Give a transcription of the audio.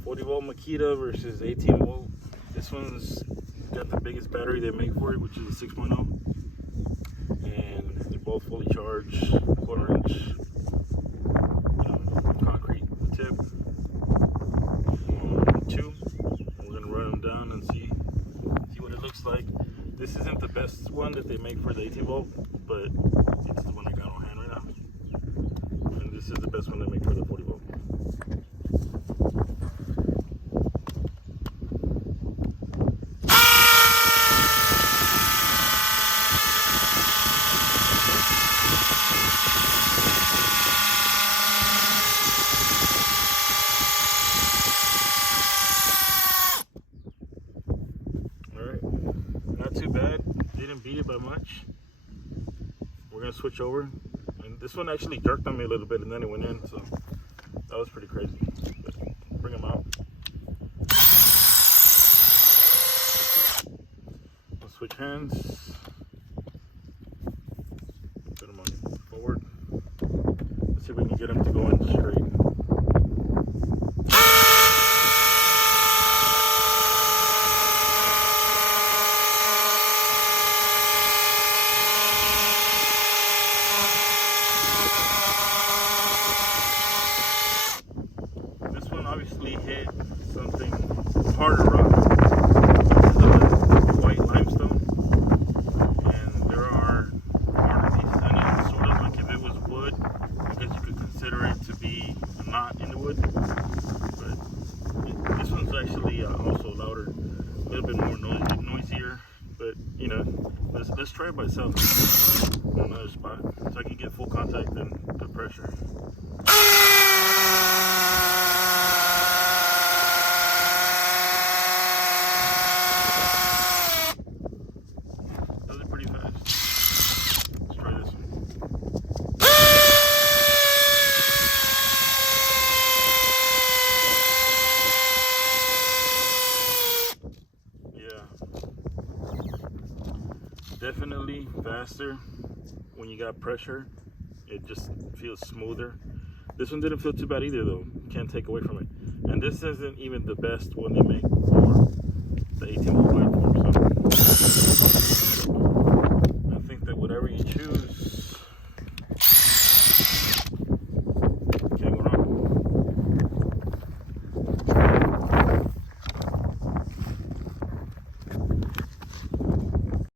40-volt Makita versus 18-volt. This one's got the biggest battery they make for it, which is a 6.0. And they're both fully charged, quarter-inch concrete tip. Two. We're gonna run them down and see what it looks like. This isn't the best one that they make for the 18-volt, but it's the one I got on hand right now. And this is the best one they make for the 40-volt. Not too bad, didn't beat it by much. We're gonna switch over, and this one actually jerked on me a little bit and then it went in, so that was pretty crazy. But bring them out. We'll switch hands, put them on forward. Let's see if we can get them to go in straight. Obviously hit something harder rock. This is a white limestone, and there are harder pieces in it. Sort of like if it was wood, I guess you could consider it to be a knot in the wood. But this one's actually also louder, a little bit more noisier. But you know, let's try it by itself on another spot, so I can get full contact and the pressure. Definitely faster when you got pressure. It just feels smoother. This one didn't feel too bad either though. Can't take away from it. And this isn't even the best one they make for the 18-volt platform. So I think that whatever you choose,